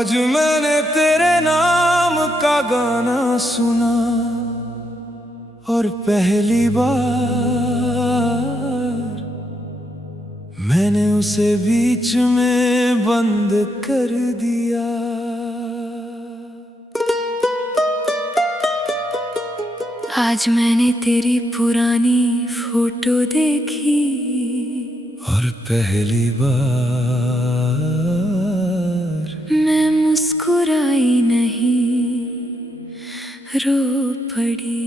आज मैंने तेरे नाम का गाना सुना और पहली बार मैंने उसे बीच में बंद कर दिया। आज मैंने तेरी पुरानी फोटो देखी और पहली बार मैं मुस्कुराई नहीं, रो पड़ी।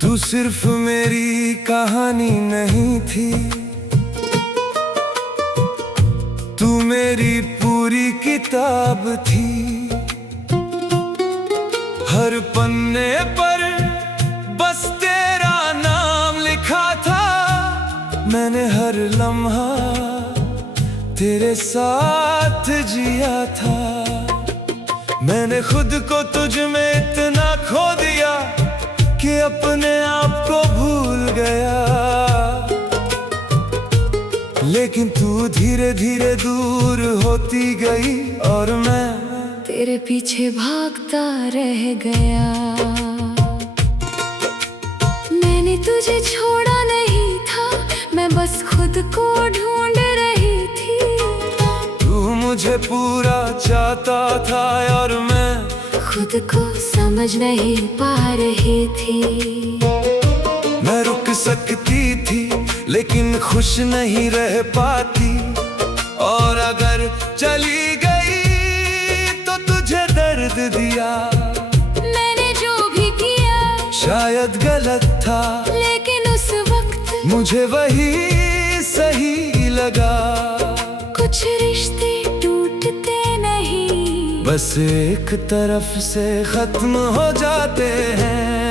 तू सिर्फ मेरी कहानी नहीं थी, तू मेरी पूरी किताब थी। हर पन्ने पर बस तेरा नाम लिखा था। मैंने हर लम्हा तेरे साथ जिया था। मैंने खुद को तुझ में इतना खो दिया कि अपने आप को भूल गया। लेकिन तू धीरे धीरे दूर होती गई और मैं तेरे पीछे भागता रह गया। मैंने तुझे छोड़ा नहीं था, मैं बस खुद को ढूंढ रही थी। तू मुझे पूरा चाहता था और मैं खुद को समझ नहीं पा रही थी। मैं रुक सकती थी लेकिन खुश नहीं रह पाती। और अगर चली गई तो तुझे दर्द दिया। मैंने जो भी किया शायद गलत था, लेकिन उस वक्त मुझे वही सही लगा। कुछ रिश्ते टूटते नहीं, बस एक तरफ से खत्म हो जाते हैं।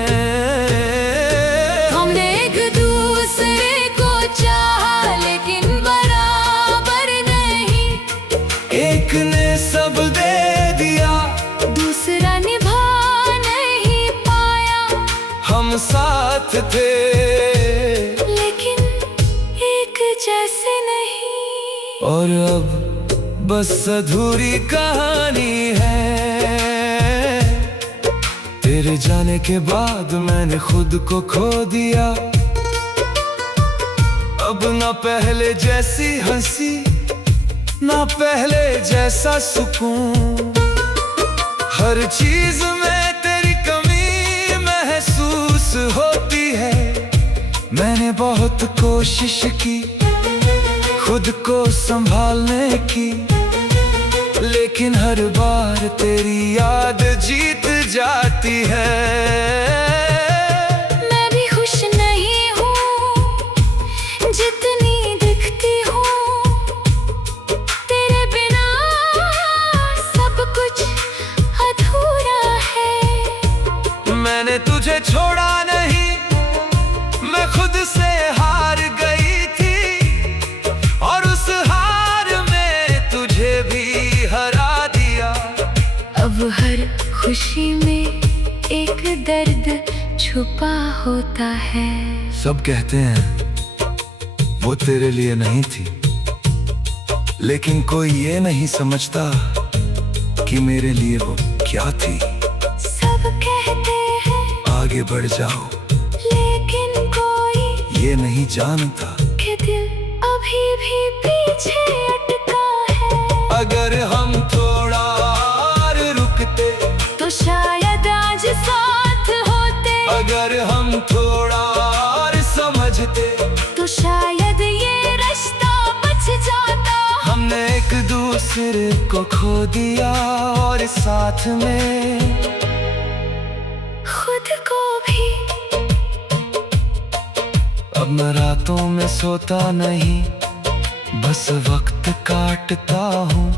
हमने एक दूसरे को चाहा लेकिन बराबर नहीं। एक ने सब दे दिया, दूसरा निभा नहीं पाया। हम साथ थे लेकिन एक जैसे नहीं। और अब बस अधूरी कहानी है। तेरे जाने के बाद मैंने खुद को खो दिया। अब ना पहले जैसी हंसी, ना पहले जैसा सुकून। हर चीज में तेरी कमी महसूस होती है। मैंने बहुत कोशिश की खुद को संभालने की, लेकिन हर बार तेरी याद जीत जाती है। मैं भी खुश नहीं हूँ जितनी दिखती हूँ। तेरे बिना सब कुछ अधूरा है। मैंने तुझे छोड़ा नहीं, मैं खुद से हार गई थी। और उस हार में तुझे भी हरा दिया। अब हर खुशी में एक दर्द छुपा होता है। सब कहते हैं वो तेरे लिए नहीं थी, लेकिन कोई ये नहीं समझता कि मेरे लिए वो क्या थी। सब कहते हैं आगे बढ़ जाओ, लेकिन कोई ये नहीं जानता कि दिल अभी भी पीछे अटका है। अगर हम थोड़ा और रुकते तो शायद आज साथ होते। अगर हम थोड़ा और समझते तो शायद ये रिश्ता बच जाता। हमने एक दूसरे को खो दिया और साथ में खुद को भी। अब मैं रातों में सोता नहीं, बस वक्त काटता हूँ।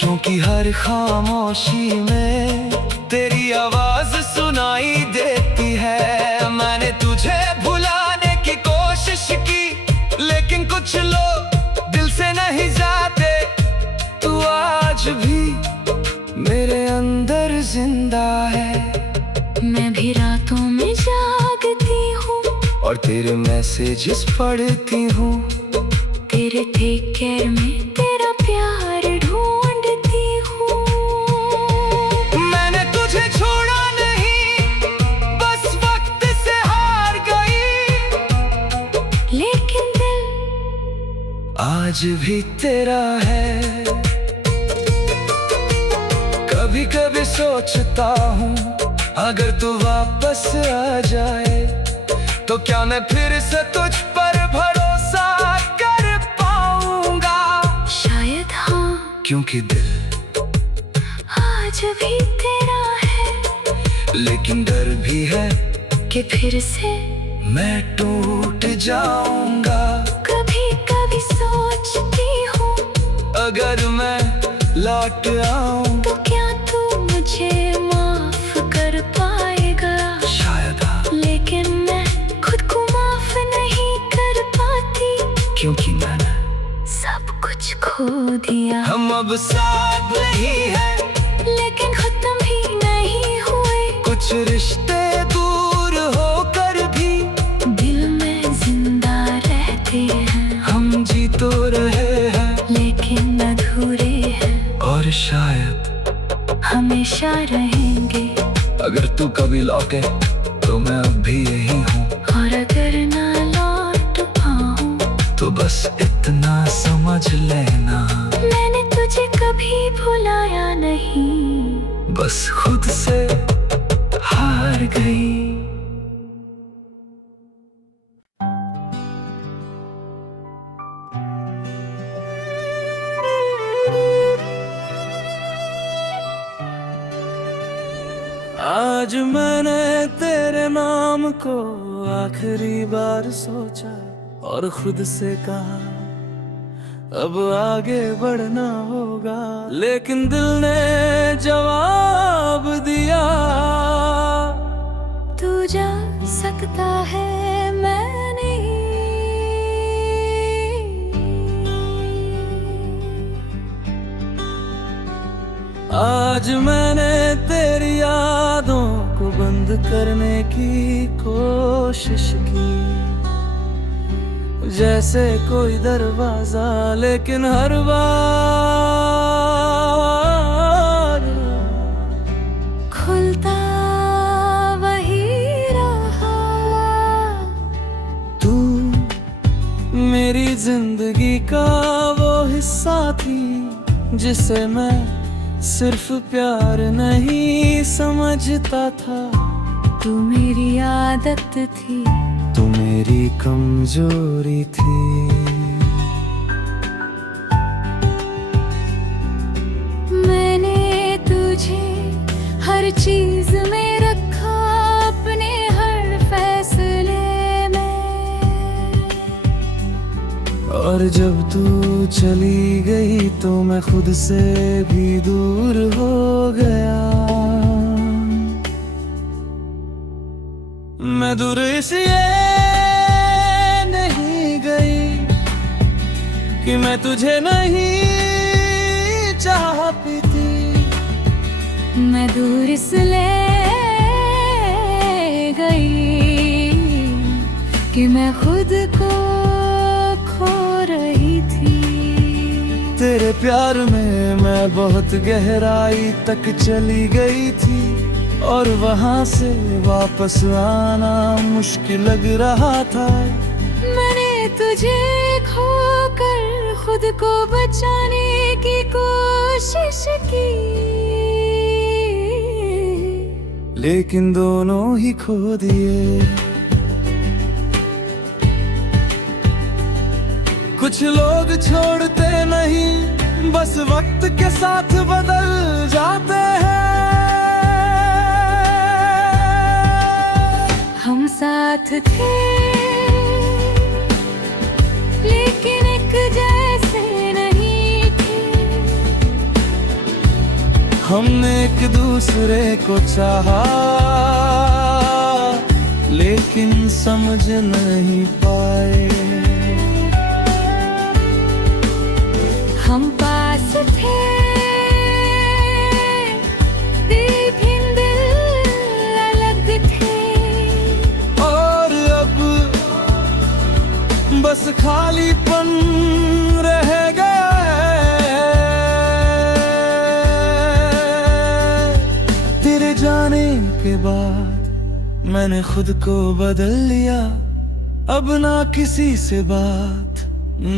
क्योंकि हर खामोशी में तेरी आवाज सुनाई देती है। मैंने तुझे भुलाने की कोशिश की, लेकिन कुछ लोग दिल से नहीं जाते। तू आज भी मेरे अंदर जिंदा है। मैं भी रातों में जागती हूँ और तेरे मैसेजेस पढ़ती हूँ। तेरे टेक केयर में तेरा प्यार ढूंढती हूँ। मैंने तुझे छोड़ा नहीं, बस वक्त से हार गई। लेकिन दिल आज भी तेरा है। कभी कभी सोचता हूँ, अगर तू वापस आ जाए तो क्या मैं फिर से तुझ पर भरोसा कर पाऊंगा? शायद हाँ, क्योंकि दिल आज भी तेरा है। लेकिन डर भी है कि फिर से मैं टूट जाऊंगा। कभी कभी सोचती हूँ, अगर मैं लौट आऊं तो क्या तू मुझे माफ कर पाएगा? शायद हाँ, लेकिन मैं खुद को माफ नहीं कर पाती, क्योंकि मैंने सब कुछ खो दिया। हम अब साथ नहीं है, लेकिन खत्म भी नहीं हुए। कुछ रिश्ते दूर होकर भी दिल में जिंदा रहते हैं। हम जी तो रहे हैं, लेकिन अधूरे हैं, और शायद हमेशा रहेंगे। अगर तू कभी लौटे तो मैं अब भी यही हूँ। और अगर ना लौट पाऊं, तो बस इतना समझ लेना, मैंने तुझे कभी भुलाया नहीं, बस खुद से हार गई। आज मैंने तेरे नाम को आखिरी बार सोचा और खुद से कहा अब आगे बढ़ना होगा। लेकिन दिल ने जवाब दिया, तू जा सकता है, मैं नहीं। आज मैंने तेरी यादों को बंद करने की कोशिश की, जैसे कोई दरवाजा, लेकिन हर बार खुलता वही रहा। तू मेरी जिंदगी का वो हिस्सा थी, जिसे मैं सिर्फ प्यार नहीं समझता था। तू मेरी आदत थी, तू मेरी कमजोरी थी। मैंने तुझे हर चीज में रखा, अपने हर फैसले में। और जब तू चली गई तो मैं खुद से भी दूर हो गया। मैं दूर इसलिए नहीं गई कि मैं तुझे नहीं चाहती थी। मैं दूर इसलिए गई कि मैं खुद को खो रही थी। तेरे प्यार में मैं बहुत गहराई तक चली गई थी, और वहां से वापस आना मुश्किल लग रहा था। मैंने तुझे खोकर खुद को बचाने की कोशिश की, लेकिन दोनों ही खो दिए। कुछ लोग छोड़ते नहीं, बस वक्त के साथ बदल जाते हैं। हम साथ थे, लेकिन एक जैसे नहीं थे। हमने एक दूसरे को चाहा, लेकिन समझ नहीं पाए। हम पास थे, लेकिन दिल अलग थे। और अब खालीपन रह गया है। तेरे जाने के बाद मैंने खुद को बदल लिया, अब ना किसी से बात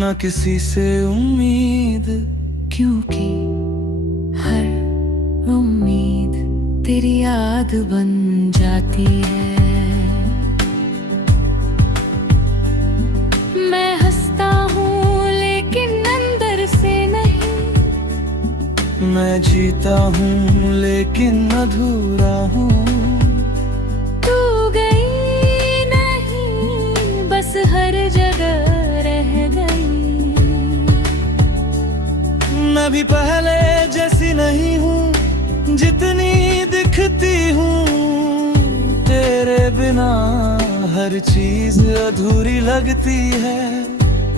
ना किसी से उम्मीद, क्योंकि हर उम्मीद तेरी याद बन जाती है। मैं हंसता हूँ लेकिन अंदर से नहीं, मैं जीता हूँ लेकिन अधूरा हूँ। तू गई नहीं बस हर जगह रह गई। मैं भी पहले जैसी नहीं हूँ जितनी दिखती हूँ, तेरे बिना हर चीज अधूरी लगती है।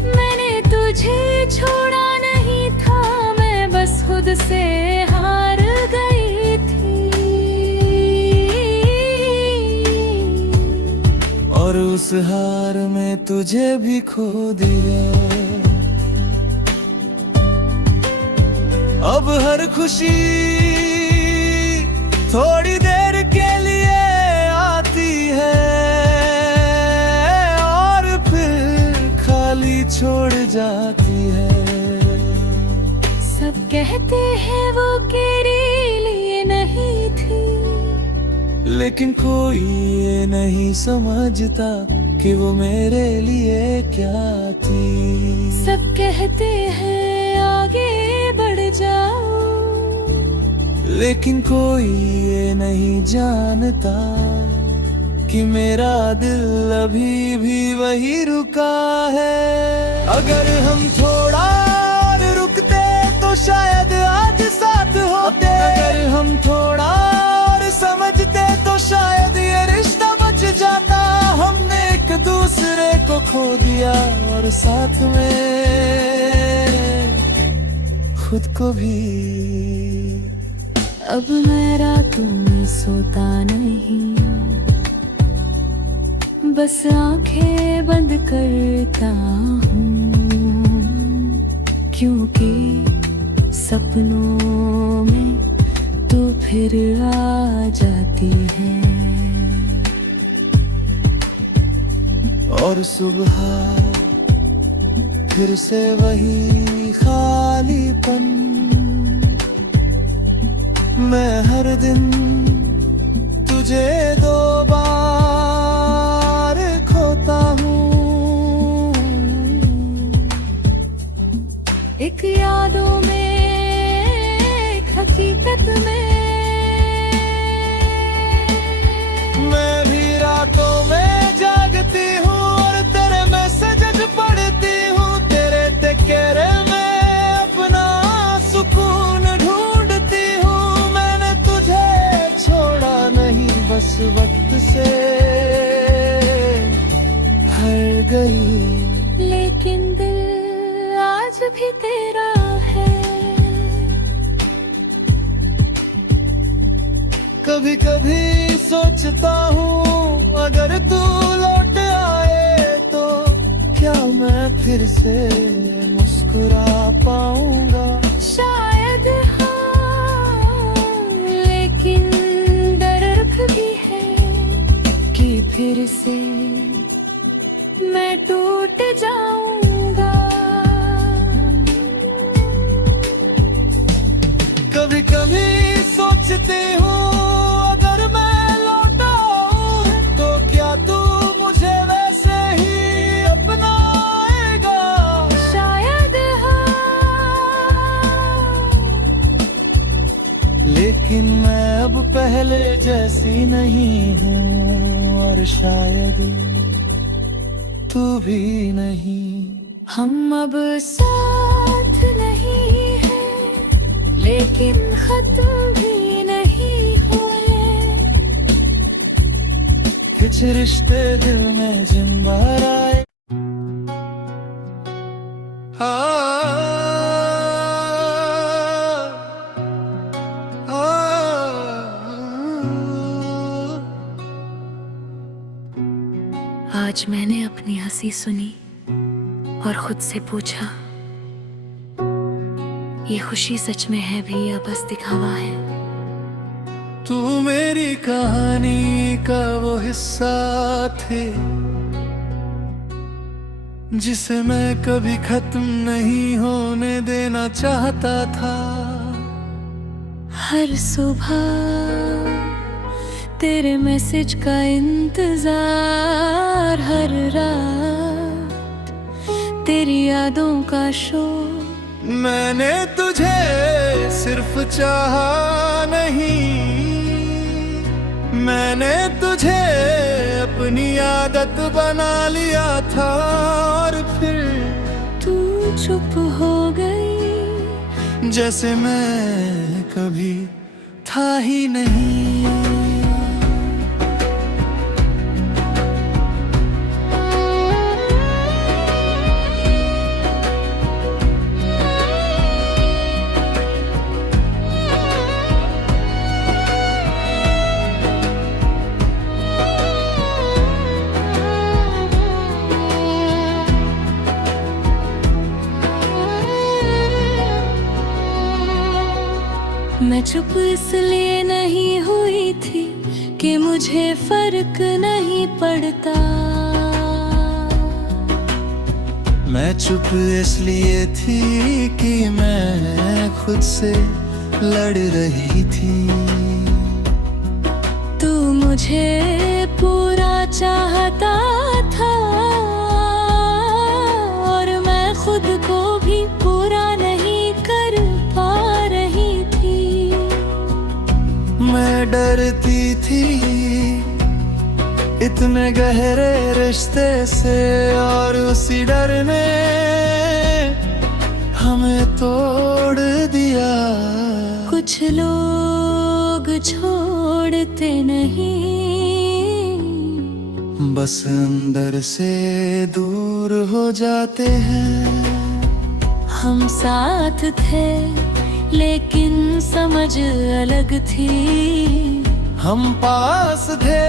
मैंने तुझे छोड़ा नहीं था, मैं बस खुद से हार गई थी। और उस हार में तुझे भी खो दिया। अब हर खुशी थोड़ी देर के लिए आती है और फिर खाली छोड़ जाती है। सब कहते हैं वो तेरे लिए नहीं थी, लेकिन कोई ये नहीं समझता कि वो मेरे लिए क्या थी। सब कहते हैं आगे बढ़ जाओ, लेकिन कोई ये नहीं जानता कि मेरा दिल अभी भी वही रुका है। अगर हम थोड़ा और रुकते तो शायद आज साथ होते। अगर हम थोड़ा और समझते तो शायद ये रिश्ता बच जाता। हमने एक दूसरे को खो दिया और साथ में खुद को भी। अब मैं रातों में सोता नहीं, बस आंखें बंद करता हूँ, क्योंकि सपनों में तू फिर आ जाती है। और सुबह फिर से वही खालीपन, मैं हर दिन तुझे 2 बार खोता हूँ। एक यादों में एक हकीकत में, मैं भी रातों में जागती हूँ और तेरे मैसेज पढ़ती हूँ। तेरे तेरे में अपना सुकून ढूंढती हूँ। मैंने तुझे छोड़ा नहीं, बस वक्त से हर गई। लेकिन दिल आज भी तेरा है। कभी कभी सोचता हूँ अगर तू लौट आए तो क्या मैं फिर से मुस्कुरा पाऊंगा। शायद हाँ, लेकिन डर भी है कि फिर से मैं टूट जाऊंगा। कभी कभी सोचती हूँ अगर मैं लौट आऊं तो क्या तू मुझे वैसे ही अपनाएगा। शायद हाँ, लेकिन मैं अब पहले जैसी नहीं हूँ और शायद तू भी नहीं। हम अब साथ नहीं हैं, लेकिन खत्म भी नहीं हुए। कुछ रिश्ते दिल में जिन बार आए। आज मैंने अपनी हंसी सुनी और खुद से पूछा, ये खुशी सच में है भी या बस दिखावा है। तू मेरी कहानी का वो हिस्सा थे जिसे मैं कभी खत्म नहीं होने देना चाहता था। हर सुबह तेरे मैसेज का इंतजार, हर रात तेरी यादों का शोर। मैंने तुझे सिर्फ चाहा नहीं, मैंने तुझे अपनी आदत बना लिया था। और फिर तू चुप हो गई, जैसे मैं कभी था ही नहीं। मैं चुप इसलिए नहीं हुई थी कि मुझे फर्क नहीं पड़ता। मैं चुप इसलिए थी कि मैं खुद से लड़ रही थी। तू मुझे पूरा चाहता था और मैं खुद को भी पूरा नहीं कर पा रही थी। मैं डरती थी इतने गहरे रिश्ते से, और उसी डर ने हमें तोड़ दिया। कुछ लोग छोड़ते नहीं, बस अंदर से दूर हो जाते हैं। हम साथ थे लेकिन समझ अलग थी। हम पास थे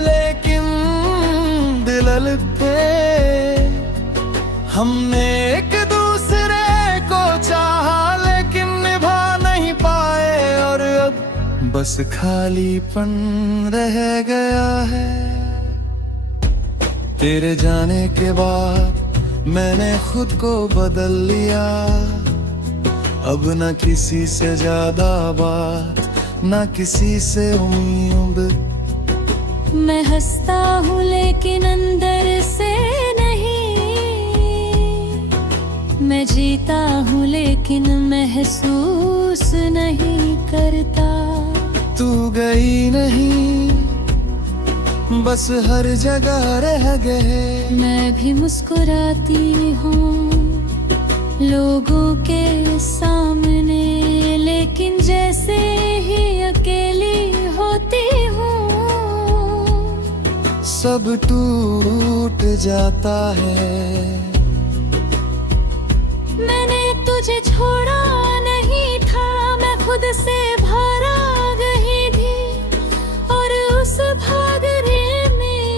लेकिन दिल अलग थे। हमने एक दूसरे को चाहा लेकिन निभा नहीं पाए, और अब बस खालीपन रह गया है। तेरे जाने के बाद मैंने खुद को बदल लिया। अब न किसी से ज्यादा बात, न किसी से उम्मीद। मैं हंसता हूँ लेकिन अंदर से नहीं। मैं जीता हूँ लेकिन महसूस नहीं करता। तू गई नहीं, बस हर जगह रह गए। मैं भी मुस्कुराती हूँ लोगों के सामने, लेकिन जैसे ही अकेली होती हूँ सब टूट जाता है। मैंने तुझे छोड़ा नहीं था, मैं खुद से भरा गई थी, और उस भागने में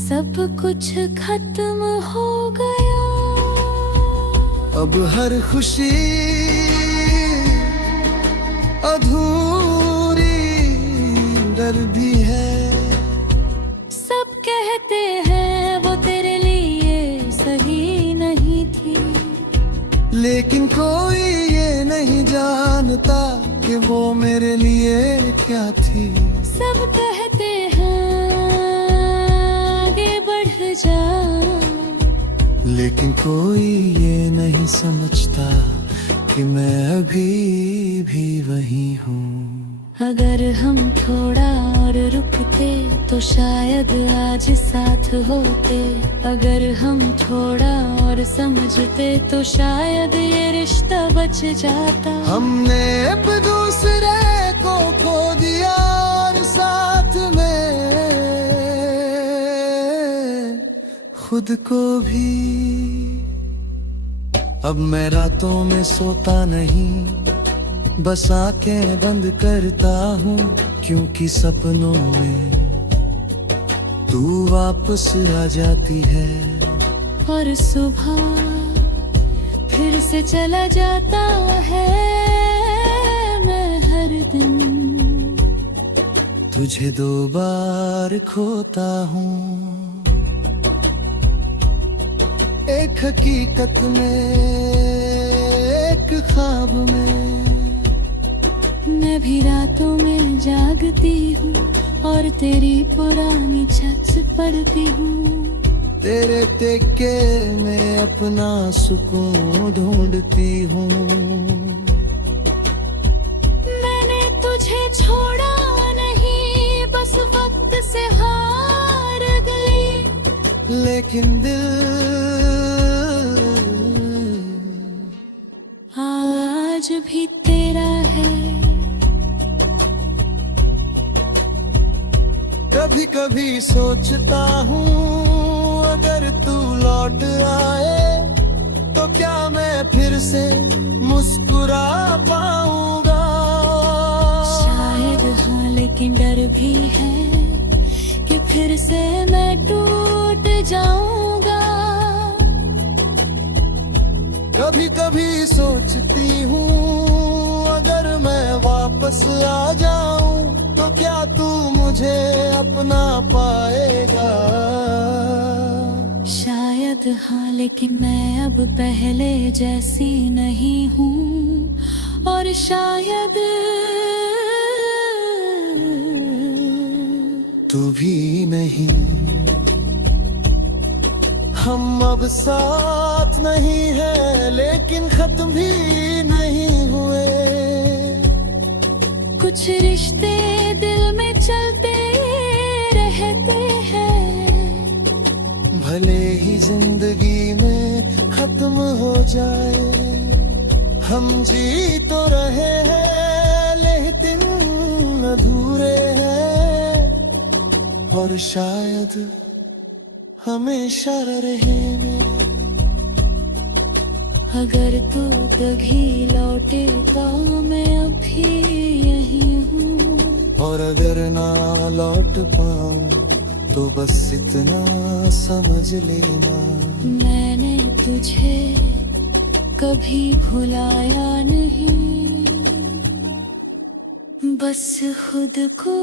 सब कुछ खत्म हो गया। अब हर खुशी अधूरी डर भी है। सब कहते हैं वो तेरे लिए सही नहीं थी, लेकिन कोई ये नहीं जानता कि वो मेरे लिए क्या थी। सब कहते हैं आगे बढ़ जा, लेकिन कोई ये नहीं समझता कि मैं अभी भी वही हूँ। अगर हम थोड़ा और रुकते तो शायद आज साथ होते। अगर हम थोड़ा और समझते तो शायद ये रिश्ता बच जाता। हमने एक दूसरे को खो दिया और साथ में खुद को भी। अब मैं रातों में सोता नहीं, बस आंखें बंद करता हूँ, क्योंकि सपनों में तू वापस आ जाती है। और सुबह फिर से चला जाता है। मैं हर दिन तुझे 2 बार खोता हूँ, एक हकीकत में, एक ख्वाब में। मैं भी रातों में जागती हूँ और तेरी पुरानी छत से पढ़ती हूँ। तेरे तेके में अपना सुकून ढूंढती हूँ। मैंने तुझे छोड़ा नहीं, बस वक्त से हार गई। लेकिन दिल आज भी तेरा है। कभी कभी सोचता हूँ, अगर तू लौट आए तो क्या मैं फिर से मुस्कुरा पाऊंगा। शायद हाँ, लेकिन डर भी है कि फिर से मैं टूट जाऊंगा। कभी कभी सोचती हूँ, अगर मैं वापस आ जाऊं तो क्या तू मुझे अपना पाएगा। शायद हाँ, लेकिन मैं अब पहले जैसी नहीं हूँ। और शायद तू भी नहीं। हम अब साथ नहीं है, लेकिन खत्म भी नहीं हुए। कुछ रिश्ते दिल में चलते रहते हैं। भले ही जिंदगी में खत्म हो जाए, हम जी तो रहे हैं लेकिन अधूरे हैं। और शायद हमेशा रहेंगे। अगर तू कभी लौटे तो मैं अभी यही हूँ। और अगर ना लौट पाऊं तो बस इतना समझ लेना, मैंने तुझे कभी भुलाया नहीं, बस खुद को